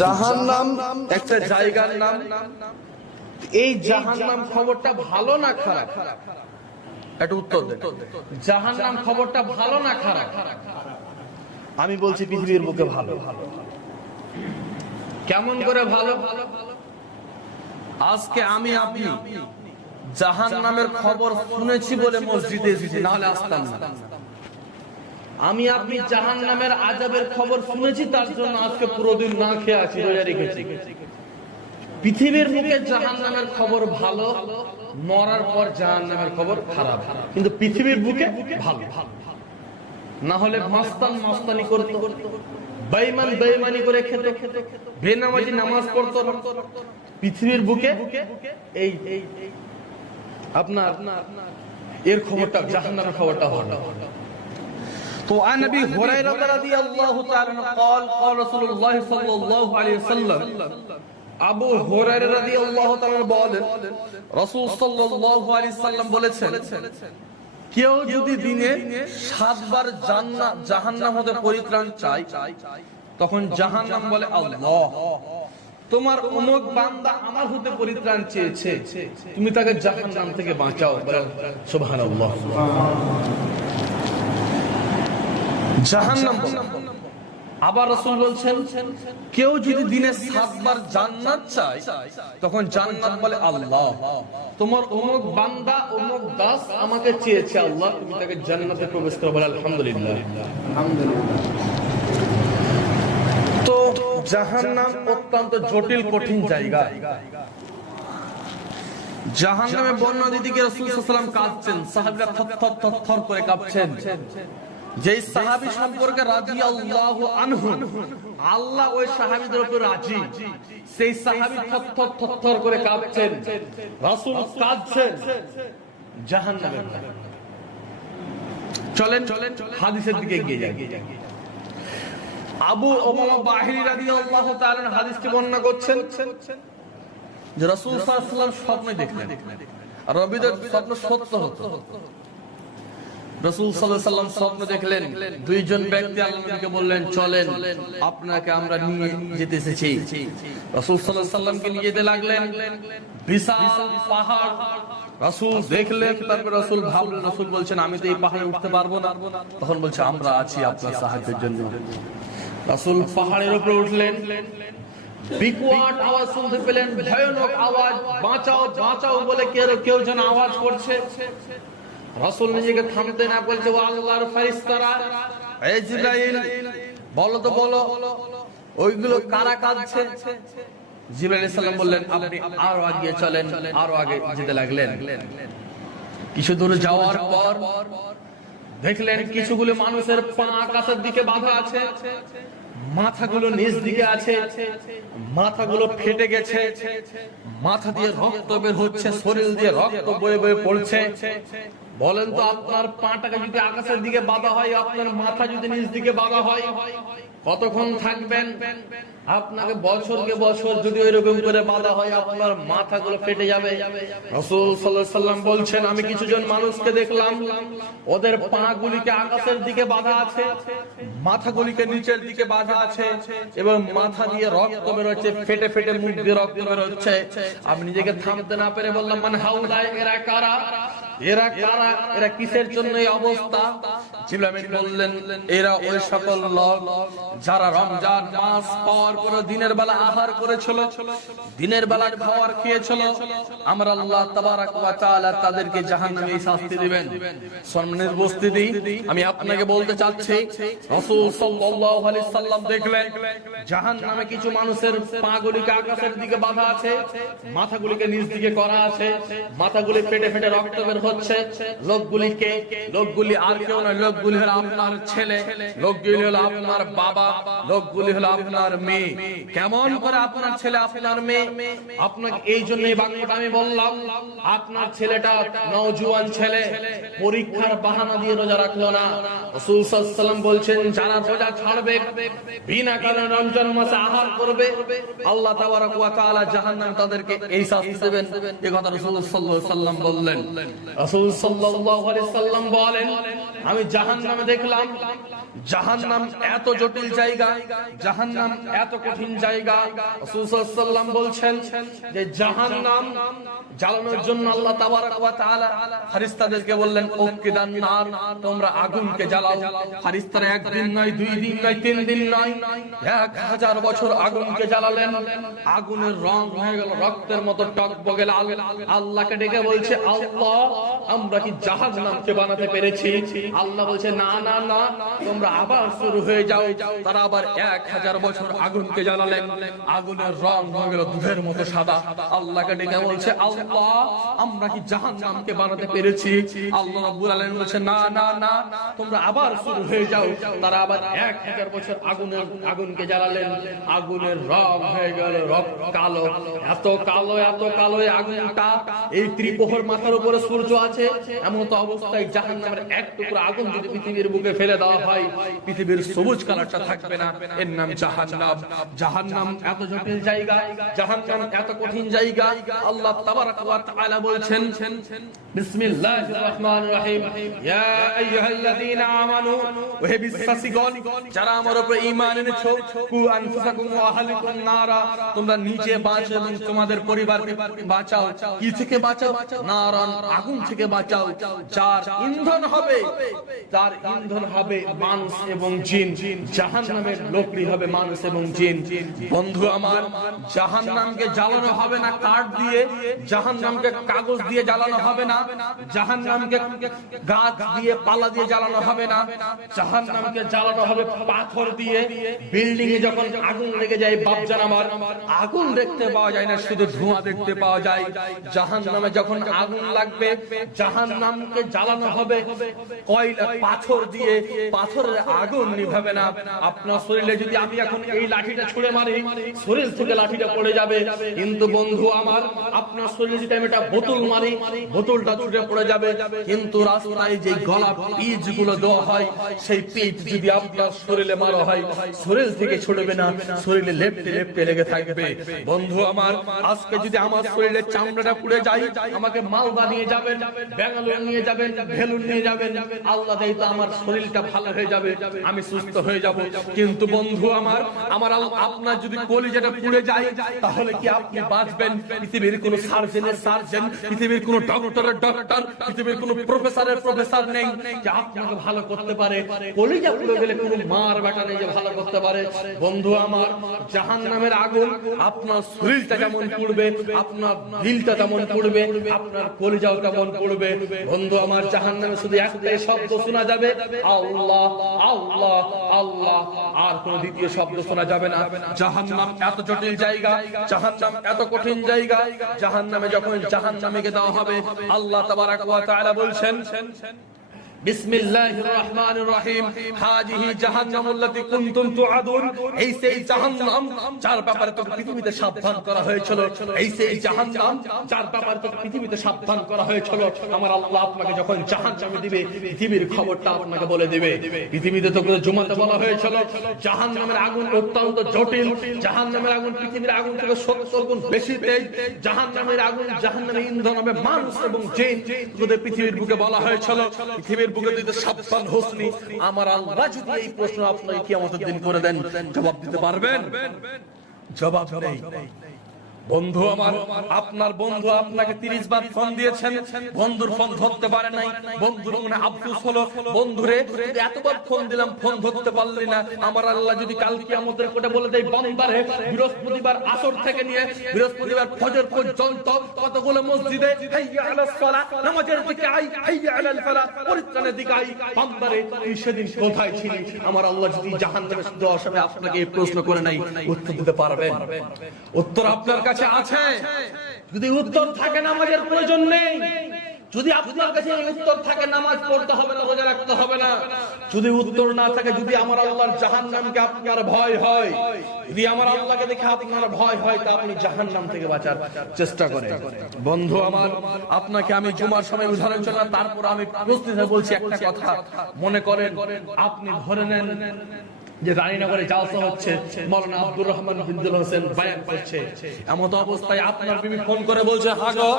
জাহান নাম একটা জায়গার নাম। এই জাহান নাম খবরটা ভালো না খারাপ? একটা উত্তর দেন। জাহান নাম খবরটা ভালো না খারাপ? আমি বলছি পৃথিবীর বুকে ভালো। কেমন করে ভালো? আজকে আমি আপনি জাহান নামের খবর শুনেছি বলে মসজিদে এসেছি নাহলে আসতাম না। আমি আপনি জাহান নামের আজাবের খবর শুনেছি, তার জন্য আজকে পুরো দিন না খেয়ে আছি, রোজা রেখেছি। পৃথিবীর মুখে জাহান নামের খবর ভালো, মরার পর জাহান নামের খবর খারাপ। কিন্তু পৃথিবীর বুকে ভালো। না হলে মাস্তান মাস্তানি করতো, বেঈমান বেঈমানি করে খেতে খেতে বেনামাজি নামাজ পড়তো। পৃথিবীর বুকে এই আপনার, এর খবরটা জাহান্নামের খবরটা ভালো তো عن ابي هريره رضي الله تعالى عنه قال قال رسول الله صلى الله عليه وسلم আবু হুরায়রা রাদিয়াল্লাহু তাআলা বলেন রাসূল সাল্লাল্লাহু আলাইহি সাল্লাম বলেছেন কেউ যদি দিনে সাতবার জান্নাত জাহান্নাম হতে পরিত্রাণ চায় তখন জাহান্নাম বলে আল্লাহ তোমার অমুক বান্দা আমার হতে পরিত্রাণ চেয়েছে তুমি তাকে জাহান্নাম থেকে বাঁচাও বলেন সুবহানাল্লাহ আবার রসুল বলছেন, কেউ যদি দিনে সাতবার জান্নাত চায়, তখন জান্নাত বলে আল্লাহ। তোমার অমুক বান্দা, অমুক দাস আমাকে চেয়েছে আল্লাহ, তুমি তাকে জান্নাতে প্রবেশ করো বলে আলহামদুলিল্লাহ। তো জাহান্নাম অত্যন্ত জটিল, কঠিন জায়গা। জাহান্নামে বর্ণনা দিদিকে রাসূল সাল্লাল্লাহু কাঁদছেন, সাহাবীরা থর থর থর করে কাঁপছেন। যেই সাহাবী সম্পর্কে রাজি আল্লাহ আনহু, আল্লাহ ওই সাহাবীদের উপর রাজি। সেই সাহাবী থর থর করে কাঁপছেন রাসূল কাঁদছেন। জাহান্নামে চলেন চলেন হাদিসের দিকে এগিয়ে আবু হাদিসটি বর্ণনা করছেন যে রাসূল সাল্লাল্লাহু স্বপ্নে দেখলেন। রবিদের স্বপ্ন সত্য হতো। রসুল স্বপ্ন দেখলেন, দুইজন ব্যক্তি বললেন, চলেন, আপনাকে আমরা নিয়ে যেতে এসেছি। বলছেন, আমি তো এই পাহাড়ে উঠতে পারব না। তখন বলছে, আমরা আছি আপনার সাহায্যের জন্য। রসুল পাহাড়ের উপরে উঠলেন। আওয়াজ শুনতে পেলেন, ভয়ানক আওয়াজ। বাঁচাও বাঁচাও বলে কেউ যেন আওয়াজ করছে। রাসূল নিজেকে থামতে না বলছে, ও আল্লাহর ফেরেশতারা এই জিবরাইল, বলো তো, বলো, ওইগুলো কারা কাঁদছে? জিবরাইল আলাইহিস সালাম বললেন, আপনি আরও আগে চলেন, আরও আগে যেতে লাগলেন। কিছু দূর যাওয়ার পর দেখলেন কিছুগুলো মানুষের পা আকাশের দিকে বাঁধা আছে। মাথাগুলো নিচ দিকে আছে মাথাগুলো ফেটে গেছে মাথা দিয়ে রক্ত বের হচ্ছে শরীর দিয়ে রক্ত বয়ে বয়ে পড়ছে। বলেন তো আপনার পাটাকে যদি আকাশের দিকে বাঁধা হয় আপনার মাথা যদি নিচ দিকে বাঁধা হয় কতক্ষণ থাকবেন? আপনাকে বছরকে বছর যদি ওইরকম করে বাঁধা হয়, আপনার মাথাগুলো ফেটে যাবে। রসুল সাল্লাম বলছেন, আমি কিছুজন মানুষকে দেখলাম, ওদের পা গুলিকে আকাশের দিকে বাঁধা আছে, মাথাগুলিকে নিচের দিকে বাঁধা আছে এবং মাথা দিয়ে রক্ত বেরোচ্ছে, ফেটে ফেটে মুখ দিয়ে রক্ত বেরোচ্ছে। আমি নিজেকে থামতে না পেরে বললাম মানে হাউলায় এরা কারা? এরা কারা? এরা কিসের জন্য এই অবস্থা? জিবরাইল বললেন, এরা ওই সকল লোক যারা রমজান মাস পাওয়ার দিনের বেলা আহার করেছিল, দিনের বেলা খেয়েছিল। আমরা আল্লাহ তাবারাক ওয়া তাআলা তাদেরকে জাহান্নামে শাস্তি দিবেন। সম্মানের উপস্থিতি, আমি আপনাকে বলতে চাচ্ছি, রাসূল সাল্লাল্লাহু আলাইহি সাল্লাম দেখলেন, জাহান্নামে কিছু মানুষের পাগুলিকে আকাশের দিকে বাঁধা আছে, মাথাগুলিকে নিচ দিকে করা আছে, মাথাগুলি ফেটে ফেটে রক্ত বের হচ্ছে, লোকগুলিকে, লোকগুলি আর কেউ নয়, লোকগুলি হলো আপনার ছেলে, লোকগুলি হলো আপনার বাবা, লোকগুলি হলো আপনার মেয়ে। কেমন করে আপনার ছেলে, আপনার মেয়ে? আপনাকে এই জন্য এই বাক্যটা আমি বললাম, আপনার ছেলেটা নওজুয়ান ছেলে, পরীক্ষার বাহানা দিয়ে রোজা রাখল না। রাসূল সাল্লাল্লাহু আলাইহি বলছেন, যারা রোজা ছাড়বে, বিনা কারণে রমজান মাসে আহার করবে, আল্লাহ তাবারাক তাআলা জাহান্নামে তাদেরকে এই শাস্তি দেবেন। এই কথা রাসূল সাল্লাল্লাহু আলাইহি বললেন। রাসূল সাল্লাল্লাহু আলাইহি সাল্লাম বলেন, আমি জাহান্নামে দেখলাম। জাহান্নাম এত জটিল জায়গা, জাহান্নাম এত কঠিন জায়গা। রাসূল সাল্লাল্লাহু বলছেন যে জাহান্নাম জ্বালানোর জন্য আল্লাহ তাবারাক ওয়া তাআলা ফেরেশতাদেরকে বললেন ওকিদান নার তোমরা আগুনকে জ্বালাও। ফেরেশতারা একদিন নয়, দুই দিন নয়, তিন দিন নয়, এক হাজার বছর আগুনকে জ্বালালেন। আগুনের রং হয়ে গেল, রক্তের মতো টকবগে লাল। আল্লাহকে ডেকে বলছে, আল্লাহ আমরা কি জাহান্নামকে বানাতে পেরেছি? আল্লাহ বলছে, না না না, তোমরা আবার শুরু হয়ে যাও। তারা আবার এক হাজার বছর আগুনকে জ্বালালেন আগুনের রং হয়ে গেল দুধের মতো সাদা। আল্লাহকে ডেকে বলছে, আল্লাহ, আমরা কি জাহান্নামকে বানাতে পেরেছি? আল্লাহ রাব্বুল বলছে, না না না, তোমরা আবার শুরু হয়ে যাও। তারা আবার এক হাজার বছর আগুনের, আগুনকে জ্বালালেন। আগুনের রং হয়ে গেল রক্ত কালো। এত কালো এত কালো আগুনটা। এই ত্রিপোহর মাথার উপরে সূর্য আছে এমন তো অবস্থায় জাহান্নামের এক টুকরো আগুন যদি পৃথিবীর বুকে ফেলে দেওয়া হয়, পৃথিবীর সবুজ কালারটা থাকবে না। এর নাম জাহান্নাম। জাহান্নাম এত জটিল জায়গা, জাহান্নাম এত কঠিন জায়গা। আল্লাহ ওয়া তাআলা বলছেন, বিসমিল্লাহির রহমানির রহিম। ইয়া আইয়ুহাল্লাযীনা আমানু, ওহে বিশ্বাসীগণ, যারা আমার উপরে ঈমান এনেছো, কু আনফুসাকুম ওয়া আহলিকুম নারা, তোমরা নিজে বাঁচো এবং তোমাদের পরিবারকে বাঁচাও। কি থেকে বাঁচাও? নারান আগুন থেকে বাঁচাও, যার ইন্ধন হবে তার ইন্ধন হবে মানুষ এবং জিন। জাহান্নামের লোকরি হবে মানুষ এবং জিন। বন্ধু আমার, জাহান্নামকে জ্বালানো হবে না কাঠ দিয়ে, জাহান্নামকে কাগজ দিয়ে জ্বালানো হবে না, জাহান্নামকে গাছ দিয়ে পালা দিয়ে জ্বালানো হবে না, জাহান্নামকে জ্বালানো হবে পাথর দিয়ে। বিল্ডিং এ যখন আগুন লেগে যায়, বাপজান আমার, আগুন দেখতে পাওয়া যায় না, শুধু ধোঁয়া দেখতে পাওয়া যায়। জাহান নামে যখন আগুন লাগবে জাহান্নামকে জ্বালানো হবে। কয়লা, পাথর দিয়ে পাথরের আগুন নিভাবে না। আপনার শরীরে যদি আমি এখন এই লাঠিটা ছুঁড়ে মারি, শরীর থেকে লাঠিটা পড়ে যাবে। কিন্তু বন্ধু আমার, আপনার শরীরে যদি আমি একটা বোতল মারি, বোতলটা ছুটে পড়ে যাবে। কিন্তু রাস্তায় যে গলা পিচগুলো দেওয়া হয়, সেই পিচ যদি আপনার শরীরে মারা হয়, শরীর থেকে ছুটবে না, শরীরে লেপটে লেপটে লেগে থাকবে। বন্ধু আমার, আজকে যদি আমার শরীরে চামড়াটা পুড়ে যায়, আমাকে মালদা নিয়ে যাবেন। বন্ধু আমার আপনাকে ভালো করতে পারে। কলিজা পুড়ে গেলে মার বেটা নেই ভালো করতে পারে। বন্ধু আমার জাহান নামের আগুন, আপনার শরীরটা যেমন পুড়বে, আপনার দিলটা তেমন পুড়বে, আপনার কলিজাও তেমন পুড়বে। বন্ধু, আমার জাহান নামে শুধু একটাই শব্দ শোনা যাবে। আল্লাহ আল্লাহ আল্লাহ। আর কোন দ্বিতীয় শব্দ শোনা যাবে না। জাহান নাম এত জটিল জায়গা জাহান নাম এত কঠিন জায়গা। জাহান নামে যখন জাহান নামে দেওয়া হবে, আল্লাহ তাবারাক ওয়া তাআলা বলছেন বিসমিল্লাহির রহমানির রহিম। হাজিহি জাহান্নামুল্লাতী কুনতুম তুআদুন। এই সেই জাহান্নাম যার ব্যাপারে তোকে পৃথিবীতে সাবধান করা হয়েছিল। এই সেই জাহান্নাম যার ব্যাপারে তোকে পৃথিবীতে সাবধান করা হয়েছিল। আমার আল্লাহ আপনাকে যখন জাহান্নামে দিবে, পৃথিবীর খবরটা আপনাকে বলে দিবে। পৃথিবীতে তোকে জুমাতে বলা হয়েছিল। জাহান্নামের আগুন অত্যন্ত জটিল। জাহান্নামের আগুন পৃথিবীর আগুন থেকে 70 গুণ বেশি তেজ। জাহান্নামের আগুন জাহান্নামের ইন্ধন হবে মানুষ এবং জিন তোদের পৃথিবীর বুকে বলা হয়েছিল। পৃথিবীর বুকে দিতে সাবধান হোসনি। আমার আল্লাহ যদি এই প্রশ্ন আপনাকে কি আমাদের দিন করে দেন জবাব দিতে পারবেন? জবাব নেই বন্ধু আমার, আপনার বন্ধু আপনাকে তিরিশ বার ফোন দিয়েছেন। বন্ধুর ফোন ধরতে পারে নাই। বন্ধুর মনে আফসোস হলো। বন্ধুরে এতবার ফোন দিলাম, ফোন ধরতে পারলি না। আমার আল্লাহ যদি কাল কিয়ামতের কোটে বলে দেয় বান্দারে বৃহস্পতিবার আসর থেকে নিয়ে বৃহস্পতিবার ফজর পর্যন্ত কতগুলো মসজিদে নামাজের দিকে আই হাইয়া আলাল ফালাহ পরিত্রাণের দিকে আই বান্দারে তুই সেদিন কোথায় ছিলি? আমার আল্লাহ যদি জাহান্নামে দেওয়ার সময় আপনাকে এই প্রশ্ন করে নাই, উত্তর দিতে পারবেন? উত্তর আপনার কাছে আছে। যদি উত্তর থাকে নামাজের প্রয়োজন নেই। যদি আপনার কাছে উত্তর থাকে, নামাজ পড়তে হবে না, রোজা রাখতে হবে না। যদি উত্তর না থাকে, যদি আমার আল্লাহর জাহান্নামকে আপনার ভয় হয়, যদি আমার আল্লাহকে দেখে আপনার ভয় হয়, তা আপনি জাহান নাম থেকে বাঁচার চেষ্টা করেন। বন্ধু আমার, আপনাকে আমি জুমার সময় উদাহরণ চললাম তারপর আমি প্রস্তুত বলছি একটা কথা। মনে করেন, আপনি ধরে নেন যে রানীনগরে জালসা হচ্ছে মৌলানা আব্দুর রহমান বিন্দুল হোসেন বায়ান করছে। এমন অবস্থায় আপনার বিবি ফোন করে বলছে হাগো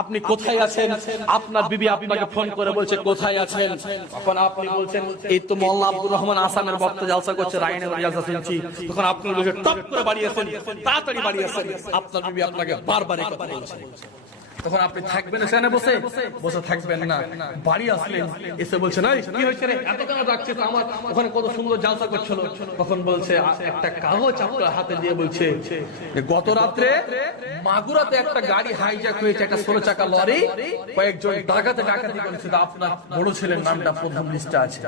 আপনি কোথায় আছেন? আপনার বিবি আপনাকে ফোন করে বলছে, কোথায় আছেন? তখন আপনি বলছেন, এই তো মোল্লা আব্দুর রহমান আসামের বক্তা জালসা করছে, রানীনগরে জালসা শুনছি। তখন আপনি বলছে টপ করে বাড়িয়েছেন তাড়াতাড়ি বাড়িয়েছেন আপনার বিবি আপনাকে বারবার কথা বলছে। তখন আপনি থাকবেন সেখানে বসে বসে থাকবেন না। বাড়ি আসলেন, এসে বলছে না কি হয়েছে এত কেন ডাকছিস আমার? ওখানে কত সুন্দর জালসা করছিল। তখন বলছে একটা কাগজ আপনার হাতে দিয়ে বলছে গত রাত্রে মাগুরাতে একটা গাড়ি হাইজ্যাক হয়েছে, একটা ষোলো চাকা লরি, কয়েকজন ডাকাতে ডাকাতি করেছে, তা আপনার বড় ছেলের নামটা প্রথম লিস্টে আছে।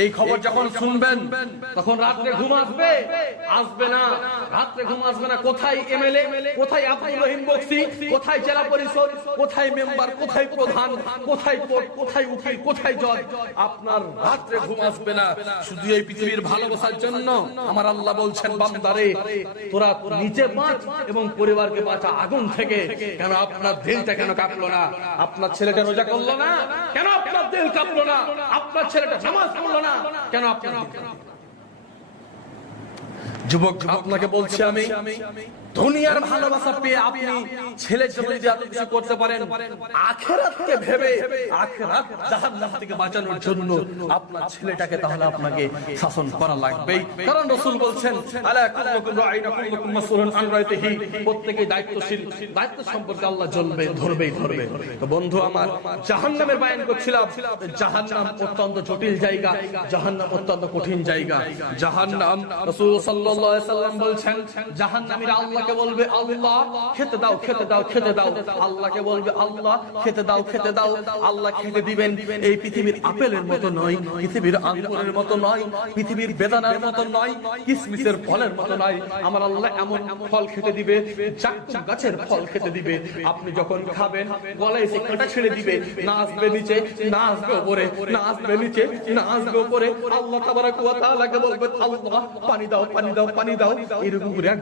এই খবর যখন শুনবেন, তখন রাত্রে ঘুম আসবে আসবে না। রাত্রে ঘুম আসবে না। কোথায় এমএলএ? কোথায় আব্দুল রহিম বক্সি? কোথায় জেলা পরিষদ, কোথায় মেম্বার, কোথায় প্রধান, কোথায় কোর্ট, কোথায় উকিল, কোথায় জজ, আপনার রাত্রে ঘুম আসবে না। শুধু এই পৃথিবীর ভালোবাসার জন্য আমার আল্লাহ বলছেন, বান্দারে, তোরা নিচে বাঁচ এবং পরিবারকে বাঁচা আগুন থেকে। কেন আপনার দিলটা কেন কাঁপলো না? আপনার ছেলেটা রোজা করল না? কেন আপনার দিল কাঁপলো না? আপনার ছেলেটা নামাজ করল না? কেন আপনার? যুবক, আপনাকে বলছি আমি দুনিয়ার ভালোবাসা পেয়ে আপনি ছেলের জন্য যদি এত কিছু করতে পারেন, আখেরাতকে ভেবে আখেরাত জাহান্নাম থেকে বাঁচানোর জন্য আপনার ছেলেটাকে তাহলে আপনাকে শাসন করা লাগবে কারণ রাসূল বলছেন, আলা কুল্লুকুম রাঈনা কুল্লুকুম মাসউলুন আন রাইতিহি প্রত্যেকই দায়িত্বশীল, দায়িত্ব সম্পর্কে আল্লাহ জ্বলবে, ধরবেই, ধরবে। তো বন্ধু আমার, জাহান্নামের বায়ান করছিলাম, জাহান্নাম অত্যন্ত জটিল জায়গা, জাহান্নাম অত্যন্ত কঠিন জায়গা। জাহান্নাম রাসূল সাল্লাল্লাহু আলাইহি সাল্লাম বলছেন, জাহান্নামীরা আল্লাহকে বলবে আল্লাহ, খেতে দাও খেতে দাও খেতে দাও। আল্লাহকে বলবে আল্লাহ, খেতে দাও খেতে দাও। আল্লাহ খেতে দিবেন। এই পৃথিবীর আপেলের মতো নয়, পৃথিবীর আঙ্গুরের মতো নয়, পৃথিবীর বেদানার মতো নয়, কিসমিসের ফলের মতো নয়। আমার আল্লাহ এমন ফল খেতে দিবে গাছের ফল খেতে দিবে। আপনি যখন খাবেন, গলায় এসে কাঁটা ছেড়ে দিবে। না আসবে নিচে, না আসবে উপরে, না আসবে নিচে, না আসবে উপরে। আল্লাহ তাবারাক ওয়া তাআলাকে বলবেন, আল্লাহ, পানি দাও পানি দাও পানি দাও। এরকম করে এক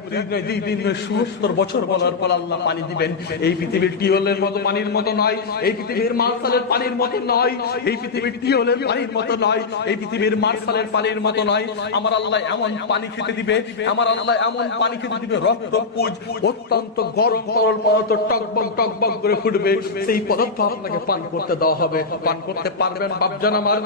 দুই দিন নয় সত্তর বছর বলার পর আল্লাহ পানি দিবেন। এই পৃথিবীর টিউবওয়েলের মতো পানির মতো নয়, এই পৃথিবীর মার্শালের পানির মতো নয়, এই পৃথিবীর টিউবওয়েলের পানির মতো নয়, এই পৃথিবীর মার্শালের পানির মতো নয়। আমার আল্লাহ এমন পানি খেতে দিবে, আমার আল্লাহ এমন পানি খেতে দিবে, রক্ত পুজ অত্যন্ত গরম তরল পদার্থ টকবক টকবক করে ফুটবে। সেই পদার্থ আপনাকে পান করতে দেওয়া হবে। পান করতে পারবেন, বাপজান আমার।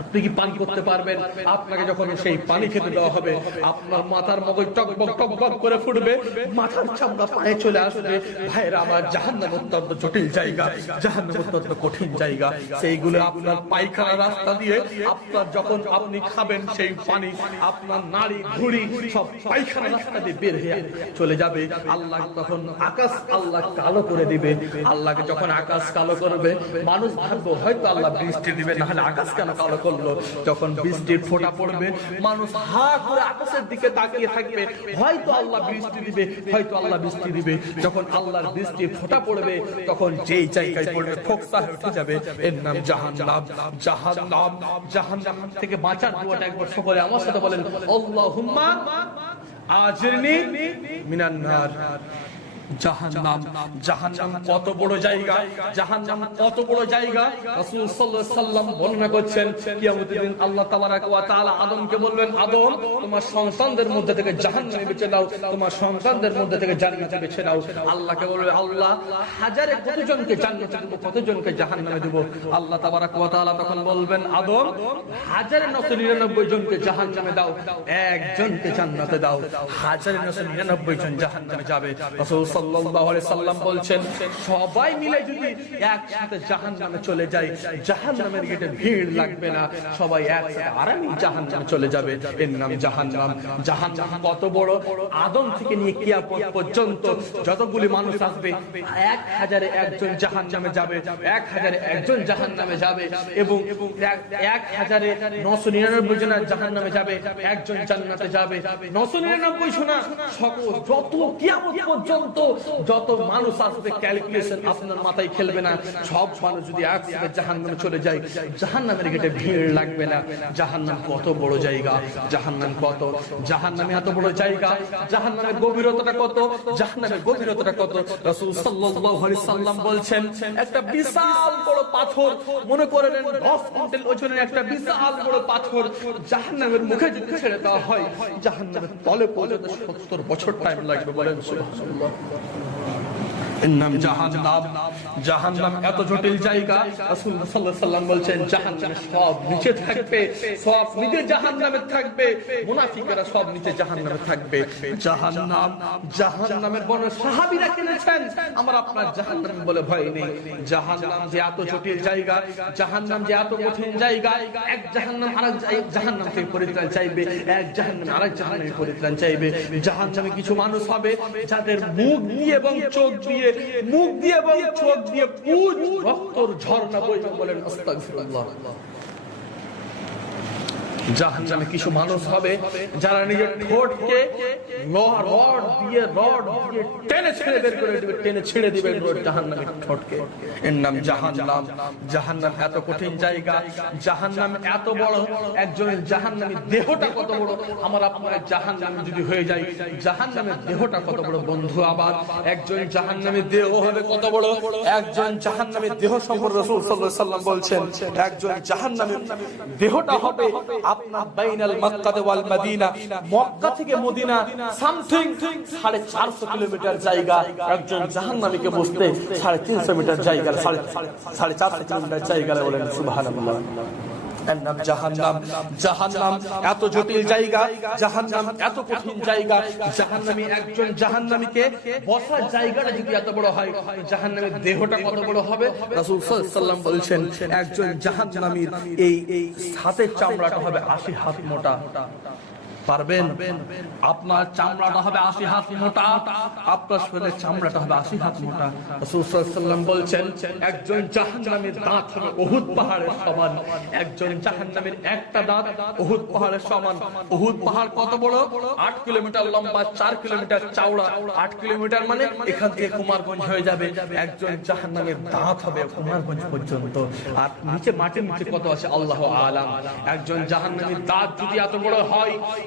আপনি কি পান করতে পারবেন? আপনাকে যখন সেই পানি খেতে দেওয়া হবে, আপনার মাথার মগজ টকবক টকবক করে ফুটবে, মাথার চামড়া পায়ে চলে আসবে। ভাইরা আমার জাহান্নাম অত্যন্ত জটিল জায়গা, জাহান্নাম অত্যন্ত কঠিন জায়গা। সেইগুলো আপনার পায়খানা রাস্তা দিয়ে আপনার যখন আপনি খাবেন সেই পানি, আপনার নাড়ি, ঘুড়ি সব পায়খানা রাস্তা দিয়ে বের হয়ে চলে যাবে। আল্লাহ তখন আকাশ আল্লাহ কালো করে দিবে। আল্লাহকে যখন আকাশ কালো করবে, মানুষ ভাববো, হয়তো আল্লাহ বৃষ্টি দিবে না হলে আকাশ কেন কালো করল। যখন বৃষ্টির ফোঁটা পড়বে, মানুষ হা করে আকাশের দিকে তাকিয়ে থাকবে। হয়তো আল্লাহ বৃষ্টি দিবে, হয়তো আল্লাহ বৃষ্টি দিবে। যখন আল্লাহর বৃষ্টির ফোঁটা পড়বে, তখন যেই জায়গায় পড়বে, ফোকসা উঠে যাবে। এর নাম জাহান্নাম। জাহান্নাম। জাহান্নাম থেকে বাঁচার দোয়াটা একবার সকলে আমার সাথে বলেন, আল্লাহুম্মা আজরিনি মিনান নার। বলবেন, আদম কতজনকে আল্লাহ তখন বলবেন, আদম, হাজারে 999 জনকে জাহান্নামে দাও, একজনকে জান্নাতে দাও, হাজারে 999 জন জাহান্নামে যাবে। সাল্লাম বলছেন, সবাই মিলে যদি একসাথে চলে যায় গেটে ভিড় লাগবে না। সবাই একসাথে চলে যাবে। এর নাম কত বড়? আদম থেকে নিয়ে পর্যন্ত যতগুলি মানুষ আসবে, এক হাজারে একজন জাহান্নামে যাবে, এক হাজারে একজন জাহান্নামে যাবে এবং এক- হাজারে নশো নিরানব্বই জন জাহান্নামে যাবে, একজন জান্নাতে যাবে। নশো নিরানব্বই সকল যত কিয়ামত পর্যন্ত যত মানুষ আসবে ক্যালকুলেশন আপনার মাথায় খেলবে না। সব মানুষ যদি একসাথে জাহান নামে চলে যায় জাহান নামের গেটে ভিড় লাগবে না। জাহান নাম কত বড় জায়গা জাহান নাম কত জাহান নামে এত বড় জায়গা জাহান নামের গভীরতাটা কত জাহান নামের গভীরতাটা কত? সাল্লাল্লাহু আলাইহি সাল্লাম বলছেন, একটা বিশাল বড় পাথর, মনে করেন নেন 10 কুইন্টাল ওজনের একটা বিশাল বড় পাথর, জাহান্নামের মুখে যদি ছেড়ে দেওয়া হয়, জাহান্নামের তলে পৌঁছতে 70 বছর টাইম লাগবে বলেন সুবহানাল্লাহ। Thank you. এক চাইবে কিছু মানুষ হবে যাদের মুখ দিয়ে এবং চোখ দিয়ে মুখ দিয়ে এবং চোখ দিয়ে পুজ রক্তর ঝর্ণা বইবে বলেন আস্তাগফিরুল্লাহ। জাহান্নামে কিছু মানুষ হবে, যারা নিজের ঠোঁটকে রড দিয়ে রড দিয়ে টেনে ছেড়ে বের করে দিবে, টেনে ছেড়ে দিবে জাহান্নামের ঠোঁটকে। এর নাম জাহান্নাম। জাহান্নাম এত কঠিন জায়গা, জাহান্নাম এত বড় একজন জাহান্নামী দেহটা কত বড়? আমার আপনার জাহান্নামী যদি হয়ে যায়, জাহান্নামের দেহটা কত বড়? বন্ধু, আবার একজন জাহান্নামী দেহ হবে কত বড়? একজন জাহান্নামী দেহ সম্পর্কে রাসূল সাল্লাল্লাহু আলাইহি সাল্লাম বলছেন, একজন জাহান্নামীর দেহটা হবে আপনার বাইনাল মক্কাতে ওয়াল মদিনা। মক্কা থেকে মদিনা, সামথিং 450 কিলোমিটার জায়গা। একজন জাহান্নামীকে বসতে 350 মিটার জায়গা 450 কিলোমিটার জায়গা বলেন, সুবহানাল্লাহ। এত জটিল জায়গা এত কঠিন জায়গা। একজন জাহান্নামীকে বসার জায়গাটা যদি এত বড় হয় দেহটা কত বড় হবে? বলছেন, একজন এই হাতের চামড়াটা হবে 80 হাত মোটা। পারবেন? আপনার চামড়াটা হবে আশি হাত মোটা, আপনার শরীরের চামড়াটা হবে আশি হাত মোটা। রাসূল সাল্লাল্লাহু আলাইহি সাল্লাম বলছেন, একজন জাহান্নামীর দাঁত হবে উহুদ পাহাড়ের সমান। একজন জাহান্নামীর একটা দাঁত উহুদ পাহাড়ের সমান। উহুদ পাহাড় কত বড়? আট কিলোমিটার লম্বা, চার কিলোমিটার চওড়া। আট কিলোমিটার মানে এখান থেকে কুমারগঞ্জ হয়ে যাবে। একজন জাহান্নামীর দাঁত হবে কুমারগঞ্জ পর্যন্ত। আর নিচে মাটির নিচে কত আছে? আল্লাহ আলাম। একজন জাহান্নামীর দাঁত যদি এত বড় হয়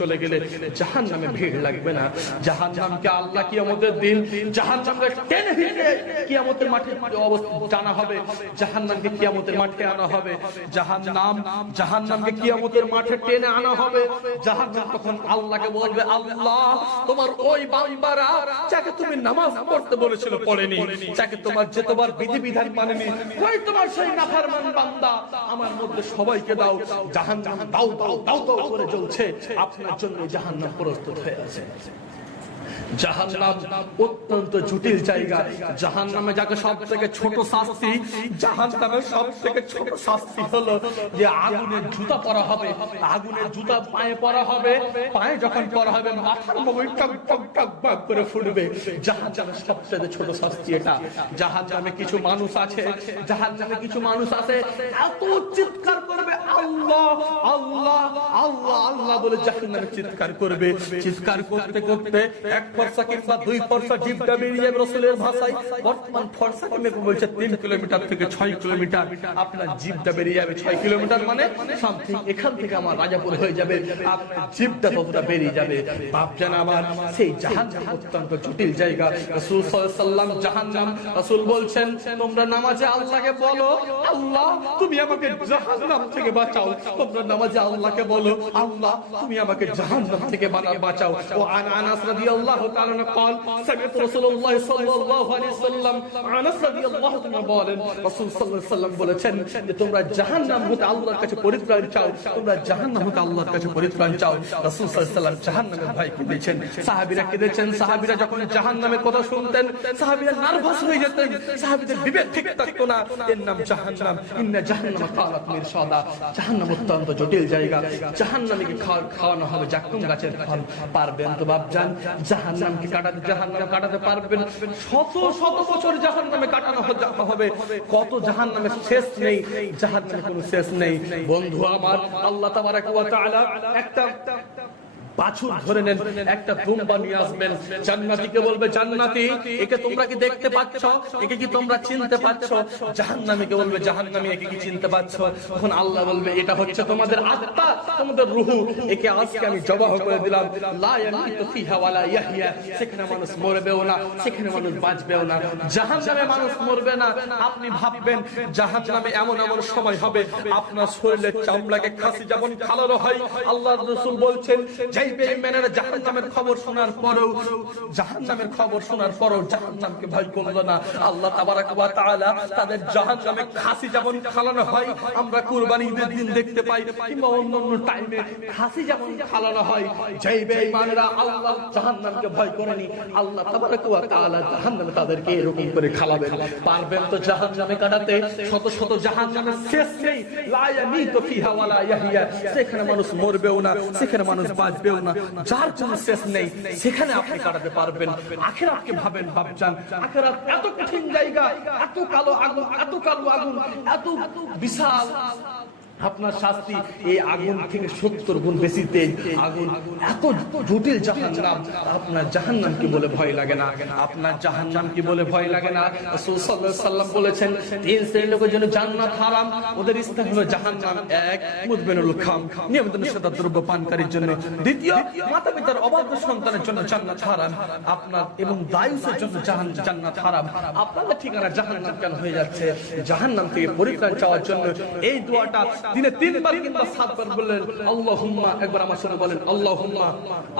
চলে গেলে জাহান্নামে ভিড় লাগবে না। জাহান্নামকে আল্লাহ কিয়ামতের দিন, জাহান্নামকে টেনে হিচড়ে কিয়ামতের মাঠে অবস্থা জানা হবে। জাহান্নামকে কিয়ামতের মাঠে আনা হবে জাহান্নাম জাহান্নামকে কিয়ামতের মাঠে টেনে আনা হবে জাহান্নাম তখন আল্লাহকে বলবে আল্লাহ তোমার ওই বান্দারা যাকে তুমি নামাজ পড়তে বলেছিল পড়েনি যাকে তোমার যে তোমার বিধিবিধান মানেনি ওই তোমার সেই নাফরমান বান্দা আমার মধ্যে সবাইকে দাও জাহান্নাম দাও দাও দাও দাও করে জ্বলছে আপনার জন্য জাহান্নাম প্রস্তুত হয়ে আছে জাহান্নাম অত্যন্ত জটিল জায়গা। জাহান্নামে যাকে সব থেকে ছোট শাস্তি সব থেকে ছোট শাস্তি হলো যে আগুনের জুতা পরা হবে। আগুনের জুতা পায়ে পরা হবে। পায়ে যখন পরা হবে, মাথার করে ফুটবে। ছোট শাস্তি এটা। জাহান্নামে কিছু মানুষ আছে, জাহান্নামে কিছু মানুষ আছে, এত চিৎকার করবে, আল্লাহ আল্লাহ আল্লাহ আল্লাহ বলে জাহান্নামে চিৎকার করবে। চিৎকার করতে করতে এক ফর্সা কিংবা দুই ফর্সা জিপটা বেরিয়ে যাবে রসুলের ভাষায় বর্তমান ফর্সা কিংবা বলছে? তিন কিলোমিটার থেকে ছয় কিলোমিটার। আপনার জিপটা বেরিয়ে যাবে ছয় কিলোমিটার মানে সামথিং এখান থেকে আমার রাজাপুর হয়ে যাবে। আপনার জিপটা ততটা বেরিয়ে যাবে। ভাবছেন আমার, সেই জাহান অত্যন্ত জটিল জায়গা। রসুল সাল্লাম জাহান্নাম। রসুল বলছেন, তোমরা নামাজে আল্লাহকে বলো। আল্লাহ, তুমি আমাকে জাহান্নাম থেকে বাঁচাও। তোমরা নামাজে আল্লাহকে বলো। আল্লাহ, তুমি আমাকে জাহান্নাম থেকে বাঁচাও। ও আন, আনাস রাদিয়াল্লাহু তাআলা قال سمعت رسول الله صلى الله عليه وسلم আনাস রাদিয়াল্লাহু তাআলা বলেন রাসূল সাল্লাল্লাহু আলাইহি সাল্লাম বলেছেন যে তোমরা জাহান্নাম হতে আল্লাহর কাছে পরিত্রাণ চাও তোমরা জাহান্নাম হতে আল্লাহর কাছে পরিত্রাণ চাও রাসূল সাল্লাল্লাহু আলাইহি সাল্লাম জাহান্নামের ভয় কেঁদেছেন সাহাবীরা কেঁদেছেন সাহাবীরা যখন জাহান্নামের কথা শুনতেন সাহাবীরা নার্ভাস হয়ে যেতেন সাহাবীদের বিবেক ঠিক থাকতো না এর নাম জাহান্নাম ইন্না জাহান্নাম কালাত মিরসাদা জাহান্নাম অত্যন্ত জটিল জায়গা জাহান্নামীকে খাওয়া- খাওয়ানো হবে জাকুম গাছের ফল পারবেন তো বাপজান জাহান্নামকে কাটাতে, জাহান্নাম কাটাতে পারবেন। শত শত বছর জাহান্নামে কাটানো হবে। কত জাহান্নামের শেষ নেই, জাহান্নামে কোনো শেষ নেই। বন্ধু আমার, আল্লাহ তাবারাক ওয়া তাআলা একটা বাছুর ধরে নেন, একটা নিয়ে আসবেন। বলবে, জান্নাতি, একে তোমরা কি দেখতে পাচ্ছ? একে কি তোমরা চিনতে পাচ্ছ? বলবে, জাহান্নামী, একে কি চিনতে পাচ্ছ? তখন আল্লাহ বলবে, এটা হচ্ছে তোমাদের আত্মা, তোমাদের একে আজকে আমি জবাহ করে দিলাম। লা ইয়ামিতু ফিহা ওয়ালা ইয়াহইয়া। সেখানে মানুষ মরবেও না, সেখানে মানুষ বাঁচবেও না। জাহান্নামে মানুষ মরবে না, আপনি ভাববেন জাহান্নামে এমন এমন সময় হবে। আপনার শরীরের চামড়াকে খাসি যেমন খালানো হয় আল্লাহ রাসূল বলছেন যেই বেঈমানেরা জাহান্নামের খবর শোনার পরেও, জাহান্নামের খবর শোনার পরেও জাহান্নামকে ভয় করল না। আল্লাহ তাবারাক ওয়া তাআলা তাদের জাহান্নামে খাসি যেমন খালানো হয়, আমরা কুরবানি ঈদের দিন দেখতে পাই, কিংবা অন্য অন্য টাইমে খাসি যেমন খালানো হয়, যেই বেঈমানেরা আল্লাহ জাহান্নামকে ভয় করেনি, আল্লাহ তাবারাক ওয়া তাআলা জাহান্নামে তাদেরকে এরকম করে খালাবেন। পারবেন তো জাহান্নামে কাটাতে? শত শত জাহান্নামের শেষ নেই। লা ইয়ামিতু ফিহা ওয়ালা ইয়াহইয়া সেখানে মানুষ মরবেও না, সেখানে মানুষ বাঁচবেও না। যার কোনো শেষ নেই, সেখানে আপনি কাটাতে পারবেন। আখের আখিরাতকে ভাবেন ভাবছেন আখেরাত এত কঠিন জায়গা, এত কালো আগুন, এত কালো আগুন, এত বিশাল আপনার শাস্তি এই আগুন থেকে সত্তর গুণ বেশি তেজ আগুন এত জটিল জাহান্নাম আপনার জাহান্নাম কি বলে ভয় লাগে না। আপনার জাহান্নাম কি বলে ভয় লাগে না। সাল্লাম বলেছেন তিন শ্রেণির লোকের জন্য জান্নাত হারাম ওদের স্থান হলো জাহান্নাম। এক মুদবিনুল খাম নিয়মিত নেশাদার দ্রব্য পানকারীর জন্য। দ্বিতীয় মাতা পিতার অবাধ্য সন্তানের জন্য জান্নাত হারাম। আপনার এবং দায়ুসের জন্য জাহান জান্নাত হারাম। আপনাদের ঠিকানা জাহান্নাম কেন হয়ে যাচ্ছে? জাহান্নাম থেকে পরিত্রাণ চাওয়ার জন্য এই দোয়াটা দিনে তিনবার কিংবা সাতবার বললেন আল্লাহুম্মা একবার আমার সাথে বলেন আল্লাহুম্মা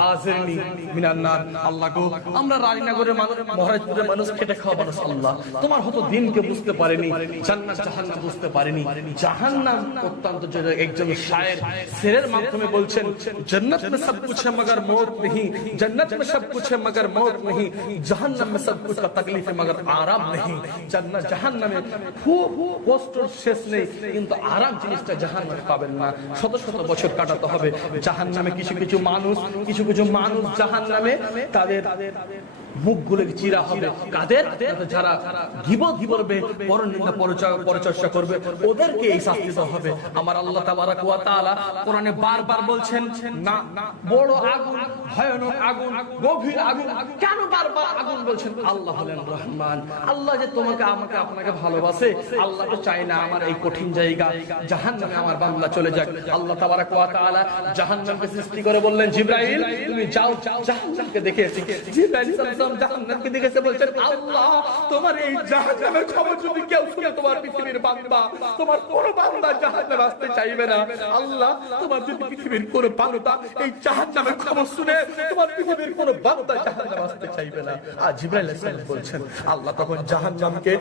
আযিরনি মিনান নার আল্লাহ গো আমরা রানীনগরের মানুষ মহারাজপুরের মানুষ খেটে খাওয়া মানুষ আল্লাহ তোমার হয়তো দিনকে বুঝতে পারেনি জান্নাত জাহান্নাম বুঝতে পারেনি জাহান্নাম অত্যন্ত জটিল। একজন শায়ের শেরের মাধ্যমে বলছেন जन्नत में सब कुछ है मगर मौत नहीं जन्नत में सब कुछ है मगर मौत नहीं जहन्नम में सब कुछ का तकलीफ है मगर आराम नहीं জান্নাত জাহান্নামে খুব কষ্ট শেষ নেই কিন্তু আরাম জিনিসটা জাহান্নামে পাবেন না। শত শত বছর কাটাতে হবে। জাহান নামে কিছু কিছু মানুষ, কিছু কিছু মানুষ জাহান জাহান্নামে তাদের আল্লাহ যে তোমাকে, আমাকে, আপনাকে ভালোবাসে, আল্লাহ তো চায় না আমার এই কঠিন জায়গা, জাহান্নামে আমার বান্দা চলে যাক। আল্লাহ তাবারাক ওয়া তাআলা জাহান্নামকে সৃষ্টি করে বললেন, জিব্রাইল, তুমি যাও, জাহান্নামকে দেখে জাহান্নামকে দেখে এসে বলছেন, আল্লাহ, তোমার এই জাহান্নামের খবর যদি কেউ শুনে তোমার পৃথিবীর বান্দা, তোমার কোন বান্দা জাহান্নামে আসতে চাইবে না। আল্লাহ, তোমার যদি পৃথিবীর কোন বান্দা এই জাহান্নামের খবর শুনে, তোমার পৃথিবীর কোন বান্দা জাহান্নামে আসতে চাইবে না। আর জিব্রাইল বলছেন, আল্লাহ তখন জাহান্নামকে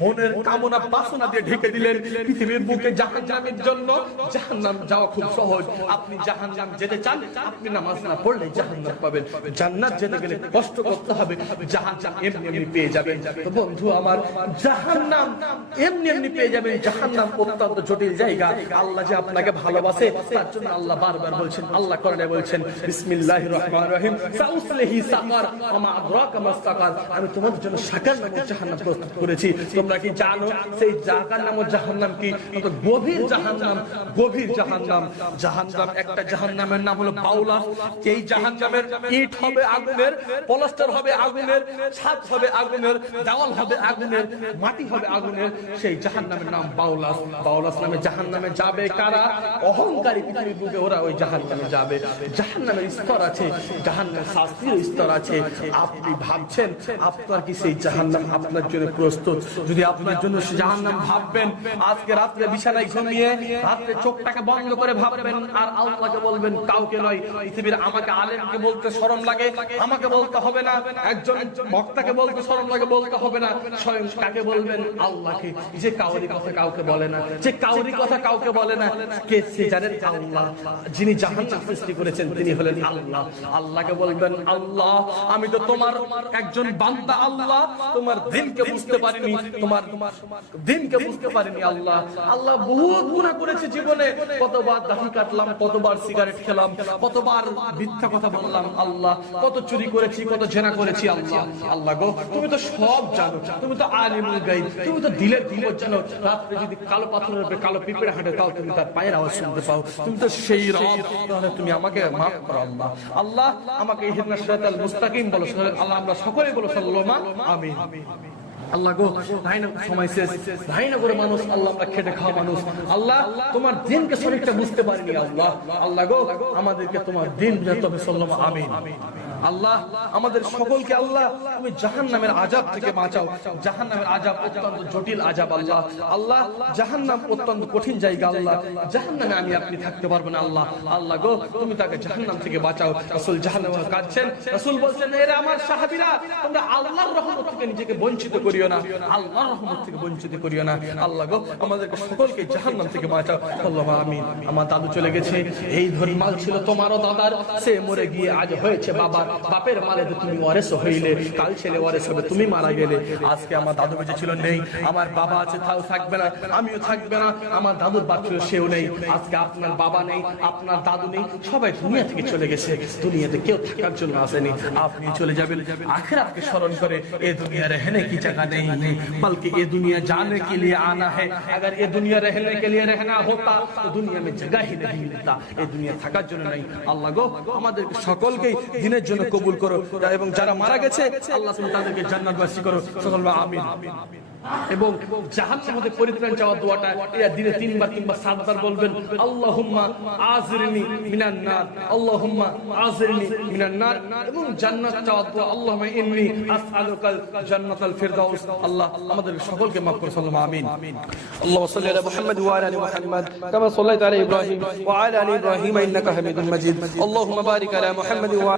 মনের কামনা, বাসনা দিয়ে ঢেকে দিলেন। পৃথিবীর বুকে জাহান্নামের জন্য জাহান্নাম যাওয়া খুব সহজ। আপনি জাহান্নাম যেতে চান, আপনি নামাজ না পড়লে জাহান্নাম পাবেন। জান্নাত যেতে গেলে কষ্ট করতে হবে। হবে, জাহান্নাম এমনি এমনি পেয়ে যাবেন। বন্ধু আমার, জাহান্নাম এমনি এমনি পেয়ে যাবেন। জাহান্নাম অত্যন্ত জটিল জায়গা। আল্লাহ যে আপনাকে ভালোবাসে, তার জন্য আল্লাহ বারবার বলছেন, আল্লাহ কোরআনে বলছেন, বিসমিল্লাহির রহমানির রহিম। সাউসলিহি সাকার ওমা আদরাকা মা আমি তোমাদের জন্য সাকার নামক জাহান্নাম প্রস্তুত করেছি। তোমরা কি জানো, সেই জাকার নামক জাহান্নাম কি? কত গভীর জাহান্নাম গভীর জাহান্নাম। জাহান্নাম একটা জাহান্নামের নাম হলো বাউলা এই জাহান্নামের ইট হবে আগুনের, পলাস্টার হবে আগুনের ছাদ হবে আগুনের, দেওয়াল হবে আগুনের, মাটি হবে আগুনের, সেই জাহান্নামের নাম বাউলাস। বাউলাস নামে জাহান্নামে যাবে কারা? অহংকারী পৃথিবীর বুকে ওরা ওই জাহান্নামে যাবে। জাহান্নামের স্তর আছে, জাহান্নামের শাস্তির স্তর আছে। আপনি ভাবছেন, আপনার কি সেই জাহান্নাম আপনার জন্য প্রস্তুত? যদি আপনার জন্য সে জাহান্নাম ভাববেন, আজকে রাত্রে বিছানায় ঘুমিয়ে রাত্রে চোখটাকে বন্ধ করে ভাববেন, আর আল্লাহকে বলবেন, কাউকে নয়, পৃথিবীর আমাকে আলেমকে বলতে শরম লাগে, আমাকে বলতে হবে না। একজন বক্তাকে বলতে লাগে, বলতে হবে না। স্বয়ং কাকে বলবেন, আল্লাহকে। যে কাউরি কথা কাউকে বলে না, যে কাউরি কথা কাউকে বলে না, কে সে জানেন? আল্লাহ। যিনি জাহান্নাম সৃষ্টি করেছেন, তিনি হলেন আল্লাহ। আল্লাহকে বলবেন, আল্লাহ, আমি তো তোমার একজন বান্দা, আল্লাহ। তোমার দিনকে বুঝতে পারিনি তোমার তোমার দিনকে বুঝতে পারিনি, আল্লাহ। আল্লাহ বহুত গুনাহ করেছে জীবনে। কতবার দাড়ি কাটলাম, কতবার সিগারেট খেলাম, কতবার মিথ্যা কথা বললাম, আল্লাহ। কত চুরি করেছি, কত জেনা করেছি আল্লাহ আল্লাহ গো, তুমি তো সব জানো, তুমি তো আলিমুল গাইব তুমি তো দিলের খবর জানো। রাত্রে যদি কালো পাথরের উপরে কালো পিঁপড়ে হাঁটে, তাও তুমি তার পায়ের আওয়াজ শুনতে পাও। তুমি তো সেই রব, তাহলে তুমি আমাকে মাফ করো আল্লাহ। আল্লাহ আমাকে ইহদিনা সিরাতাল মুস্তাকিম বলো আল্লাহ আমরা সকলেই বলো, সাল্লাল্লাহু আমিন। আল্লাহ গো তাই না সময় শেষ তাই না করে মানুষ, আল্লাহ আমরা খেটে খাওয়া মানুষ। আল্লাহ, তোমার দিনকে শরীরটা বুঝতে পারিনি আল্লাহ। আল্লাহ গো, আমাদেরকে তোমার দিন বুঝাতে হবে সাল্লাম, আমিন। আল্লাহ, আমাদের সকলকে আল্লাহ, তুমি জাহান নামের আজাব থেকে বাঁচাও। জাহান নামের আজাব অত্যন্ত জটিল আজাব আল্লাহ। আল্লাহ জাহান নাম অত্যন্ত কঠিন জায়গা আল্লাহ। জাহান নামে আমি আপনি থাকতে পারব না আল্লাহ। আল্লাহ গো, তুমি তাকে জাহান নাম থেকে বাঁচাও। রসুল জাহান নামে কাঁদছেন, রসুল বলছেন, এরা আমার সাহাবিরা, তোমরা আল্লাহর রহমত থেকে নিজেকে বঞ্চিত করিও না। আল্লাহর রহমত থেকে বঞ্চিত করিও না। আল্লাহ গো, আমাদেরকে সকলকে জাহান্নাম থেকে বাঁচাও। আল্লাহ আমিন। আমার দাদু চলে গেছে। এই ধরি মাল ছিল তোমারও দাদার। সে মরে গিয়ে আজ হয়েছে বাবার। বাপের মালে তো তুমি ওয়ারেস হইলে কাল ছেলে ওয়ারেস হবে তুমি মারা গেলে আজকে আমার দাদু বেঁচে ছিল নেই আমার বাবা আছে তাও থাকবে না আমিও থাকবে না আমার দাদুর বাপ ছিল সেও নেই আজকে আপনার বাবা নেই আপনার দাদু নেই সবাই দুনিয়া থেকে চলে গেছে দুনিয়াতে কেউ থাকার জন্য আসেনি আপনি চলে যাবেন আখেরাতকে স্মরণ করে এ দুনিয়া रहने की जगह नहीं है बल्कि ये दुनिया जाने के लिए आना है अगर ये दुनिया रहने के लिए रहना होता तो दुनिया में जगह ही नहीं मिलता ये दुनिया থাকার জন্য নাই আল্লাহ গো আমাদের সকলকেই দিনের জন্য জন্য কবুল করো। এবং যারা মারা গেছে, আল্লাহ তুমি তাদেরকে জান্নাতবাসী করো। আমিন। এবং জাহান্নাম মধ্যে পরিত্রাণ চাওয়া দোয়াটা এরা দিনে তিনবার তিনবার, সাতবার বলবেন, আল্লাহুম্মা আজরিনি মিনান নার, আল্লাহুম্মা আজরিনি মিনান নার। এবং জান্নাত চাওয়া দোয়া, আল্লাহুম্মা ইন্নী আসআলুকাল জান্নাতাল ফিরদাউস। আল্লাহ আমাদের সকলকে মাফ করে সাল্লাম আমিন। আল্লাহু সাল্লি আলা মুহাম্মাদ ওয়া আলা আলি মুহাম্মাদ, কামা সাল্লাইতা আলা ইব্রাহিম, ওয়া আলা আলি ইব্রাহিম ইন্নাকা হামিদুম মাজিদ। আল্লাহুম্মা বারিক আলা মুহাম্মাদ ওয়া